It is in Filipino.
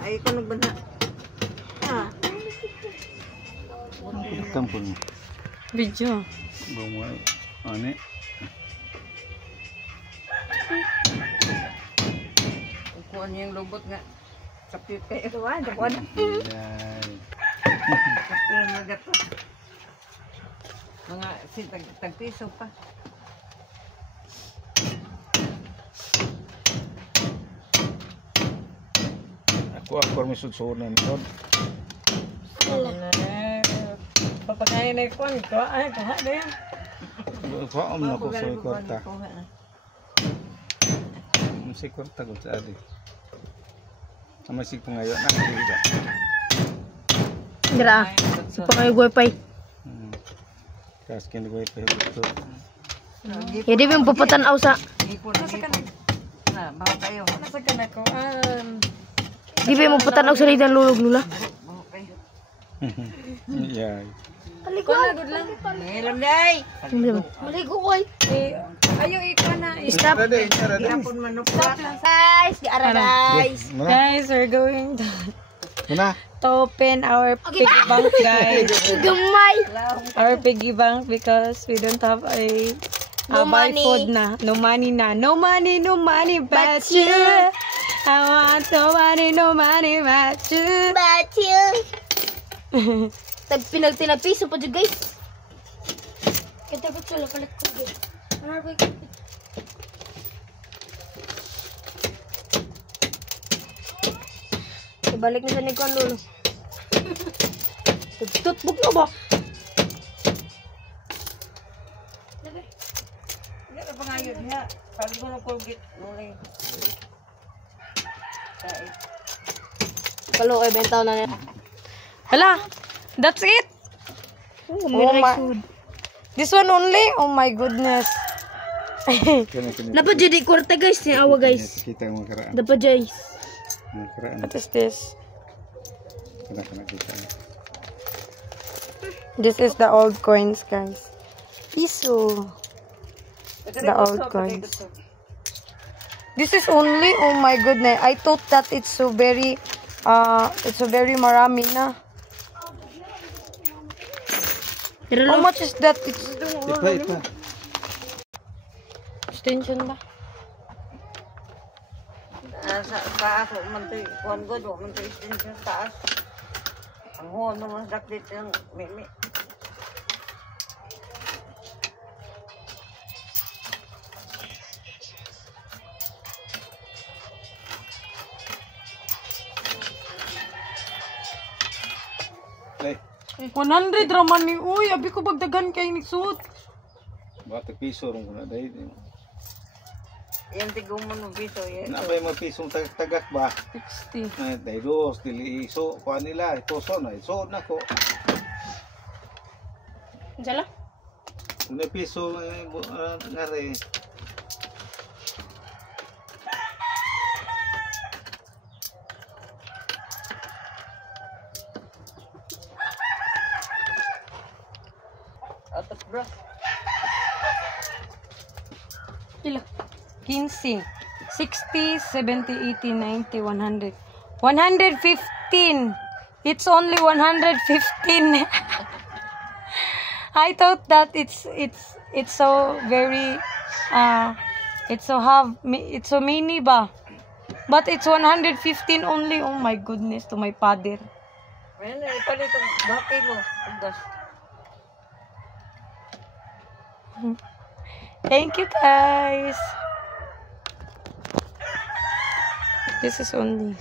ay ikaw nagbana. Kampun. Video. Bawa ane. Kuan yung lubot nga. Sapit kayo tuwan, kuan. Mga tag-piso pa. Ako may sudsunan ko. Papakain na ikuan. Kaha na yan. Paam na ko sa kwarta. Si kwarta ko sa adi. Sama si pangayo na dito. Dira. Si pangayo wifi. Kaskin ko ito ito. Hindi mo papatanaw sa. Na, bawa kayo. Nasa ka na ko. Di ba mo papatanaw sa lidan lulog lula? Yeah. Aligo na gud lang. Melam day. Maligo koy. Ayo ikaw na. Stop. Yapon manukla. Guys, di ara guys. Guys, we're going Muna. to open our piggy bank, guys. Gamay. Our piggy bank because we don't have a No buy money. food na. No money na. No money but you. I want no money but you. But you. Pinagtinapiso pa dyan guys. Kita ko sila palit ko guys. Ibalik na sa nikuan lolo. Tutbog na ba? Hindi ka pangayo niya. Pag mo na Colgate. Nulay. Palo kayo, bentaw na nila. Hala, that's it. Oh my. This one only? Oh my goodness. Dapat jadi kwarta guys, ni awa guys. Kita mo karaan. Dapat guys. Karaan. What is this? Kana kita. This is the old coins, guys. Piso. The old coins. This is only, oh my goodness. I thought that it's so very marami na. How much is that? It's Ipa. extension ba? Sa taas, mantoy. Kuhan ko, mantoy extension sa taas. Ang huwan naman sakit yung mimi. Lay. 100 raman ni. Uy, abi ko bagdagan kay ni suit. Bata piso ron ko na dahil. Yan tigong mo ng piso. Na ba yung mga pisong tagak ba? 60. Dahil dos, dili iso ko nila. Ito so na. Iso na ko. Jala. Una piso nga rin. Atas bro. Kilo. 15. 60, 70, 80, 90, 100. 115. It's only 115. I thought that it's so very it's so mini ba. But it's 115 only. Oh my goodness, to my father. Ayan, ipalit ang bakay mo. Agdas. Thank you guys. This is only